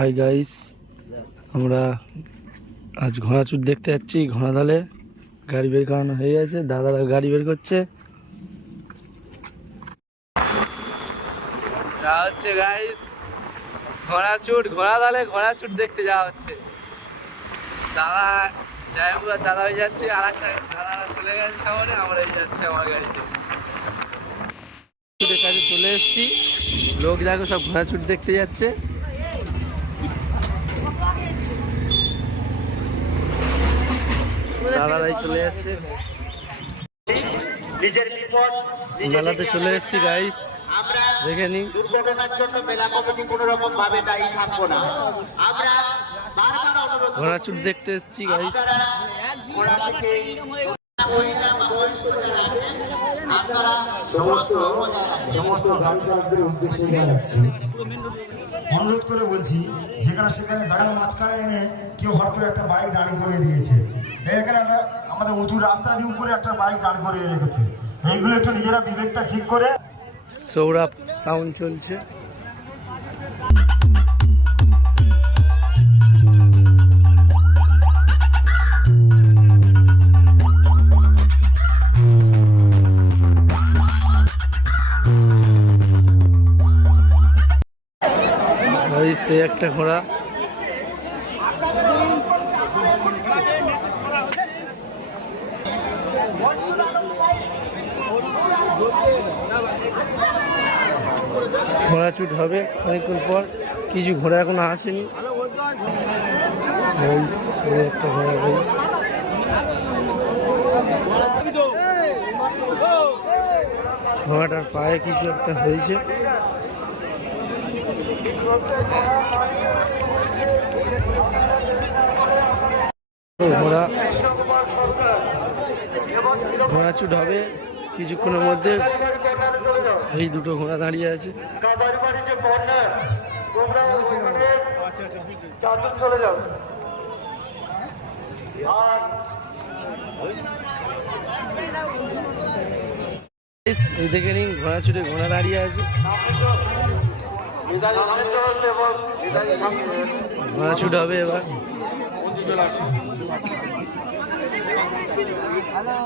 Hi guys, আমরা আজ ঘোড়াচুট দেখতে যাচ্ছি। ঘোড়াধালে গাড়ি বের করানো হয়ে গেছে, দাদারা গাড়ি বের করছে। যাওয়া হচ্ছে গাইস ঘোড়াচুট, ঘোড়াধালে ঘোড়াচুট দেখতে যাওয়া হচ্ছে। দাদা যাই হোক, দাদা হয়ে যাচ্ছে, আর একটা দাদা চলে গেছে সামনে, আমরা যাচ্ছি আমার গাড়িতে। কাছে চলে এসেছি, লোক দেখো সব ঘোড়াচুট দেখতে যাচ্ছে। দাদারাই চলে যাচ্ছে, মেলাতে চলে এসেছি গাইস, দেখে নি। দুর্ঘটনার জন্য মেলা কমিটি কোনো রকম ভাবে দায়ী থাকবো না। আমরা ঘোড়াচুট দেখতে এসেছি গাইস। সমস্ত গাড়ি চালকদের উদ্দেশ্যে জানাচ্ছি, অনুরোধ করে বলছি, যেখানে সেখানে গাড়ির মাঝখানে এনে কেউ হট করে একটা বাইক দাঁড়ি করিয়ে দিয়েছে। এখানে আমাদের উঁচু রাস্তার উপরে একটা বাইক দাঁড় করিয়ে রেখেছে। এইগুলো একটু নিজেরা বিবেকটা ঠিক করে। সৌরভ সাউন্ড চলছে। সে একটা ঘোড়া, ঘোড়াচুট হবে অনেকক্ষণ পর। কিছু ঘোড়া এখনো আসেনি। একটা ঘোড়া গাইস, ঘোড়াটার পায়ে কিছু একটা হয়েছে। ঘোড়াচুট হবে কিছুক্ষণের মধ্যে। এই দুটো ঘোড়া দাঁড়িয়ে আছে। এই দেখে নিন, ঘোড়াচুটে ঘোড়া দাঁড়িয়ে আছে। ঘোড়াচুট হবে এবার। হ্যালো।